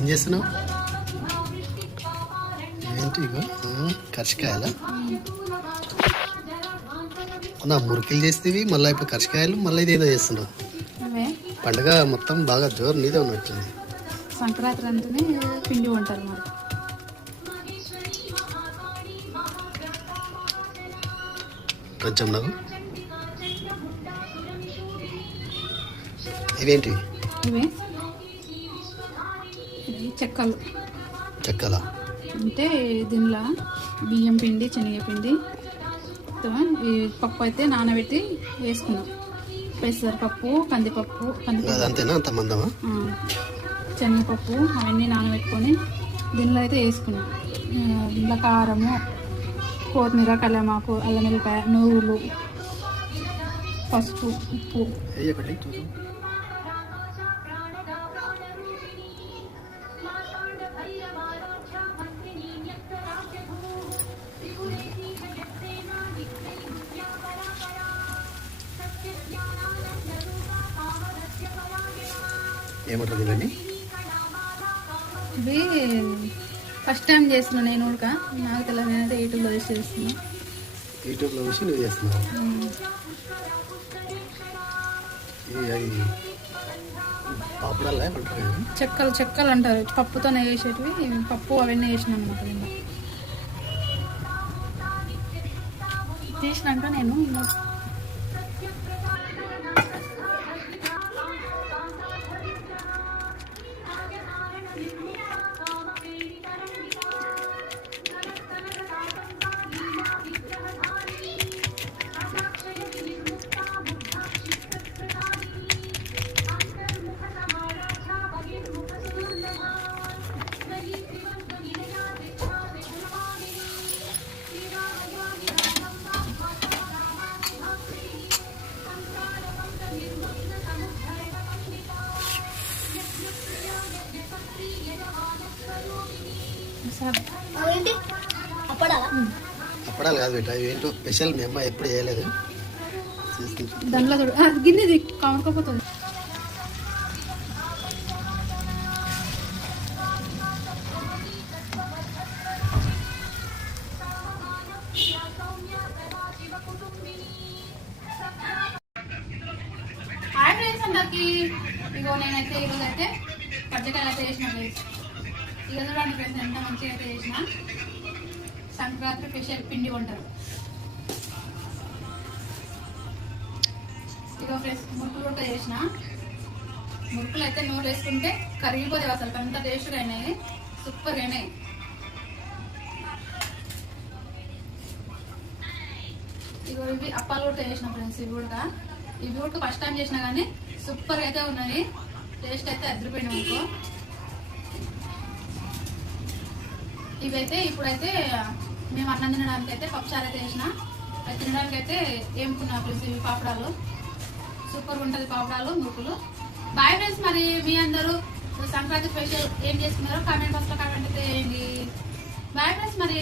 ఏం చేస్తున్నావు? ఏంటి ఇగో? కర్షకాయల? నా మురికిలు చేస్తేవి మళ్ళీ ఇప్పుడు కర్షకాయలు మళ్ళీ ఇదేదో చేస్తున్నావు. పండుగ మొత్తం బాగా జోరు నీదే ఉన్నట్టుంది. సంక్రాంతి అంటేనే పిండి వంటలు మరి కొంచెం నాకు ఇవేంటి? ఇవే ఇవి. చెక్కలు. చెక్కల? అంటే దీనిలో బియ్యం పిండి శనగపిండి ఈ పప్పు అయితే నానబెట్టి వేసుకున్నాం. పెసరపప్పు కందిపప్పు కందిపప్పు. అంత మందమా? శనగపప్పు అవన్నీ నానబెట్టుకొని దీనిలో అయితే వేసుకున్నాం. దీనిలో కారము కొత్తిమీర కల్లెమాకు అల్లం వెల్లిపాయ నువ్వులు పసుపు ఉప్పు. ఏమంటారు ఇవన్నీ ఇవి ఫస్ట్ టైం చేస్తున్నా నేను ఉడక. నాకు తెలియదు నేనైతే యూట్యూబ్లో వేసి చేస్తున్నా. యూట్యూబ్లో చూసి నువ్వు చేస్తున్నావు? పాపడాలా ఏమంటారు? చెక్కలు చెక్కలు అంటారు. పప్పుతోనే వేసేటివి పప్పు అవన్నీ వేసిన అనమాట తీసినాక నేను అప్పడాలా? కాదు బిడ్డ ఏంటో స్పెషల్ మీ అమ్మ ఎప్పుడు చేయలేదు. దాంట్లో చూడు. గిన్నెది కావడకపోతుంది హాయ్ ఫ్రెండ్స్ అందరికి. ఇగో నేనైతే ఈరోజు అయితే పచ్చకాయలు అయితే చేసిన ఫ్రెండ్స్ ఇక చూడండి ఫ్రెండ్స్ ఎంత మంచిగా అయితే చేసిన సంక్రాంతి స్పెషల్ పిండి వంటలు. ఇగో ఫ్రెండ్స్ మురుకులు కూడా చేసిన. మురుకులు అయితే నూనె వేసుకుంటే కరిగిపోతాయి అసలు అంత టేస్ట్గా అయినాయి. సూపర్ అయినాయి. ఇగో ఇవి అప్పాలు కూడా చేసిన ఫ్రెండ్స్ ఇవి కూడా. ఇవి కూడా ఫస్ట్ టైం చేసినా కానీ సూపర్ అయితే ఉన్నాయి. టేస్ట్ అయితే అదిరిపోయినాం అనుకో ఇవైతే ఇప్పుడైతే మేము అన్నం తినడానికి అయితే పప్పుచారు అయితే చేసిన. అది తినడానికి అయితే ఏంపుకున్నా ఫ్రెండ్స్ ఇవి పాపడాలు. సూపర్ ఉంటుంది పాపడాలు మురుకులు. బాయ్ ఫ్రెండ్స్ మరి మీ అందరూ సంక్రాంతి స్పెషల్ ఏం చేసుకున్నారో కామెంట్ బాక్స్లో కామెంట్ అయితే వేయండి బాయ్ ఫ్రెండ్స్ మరి.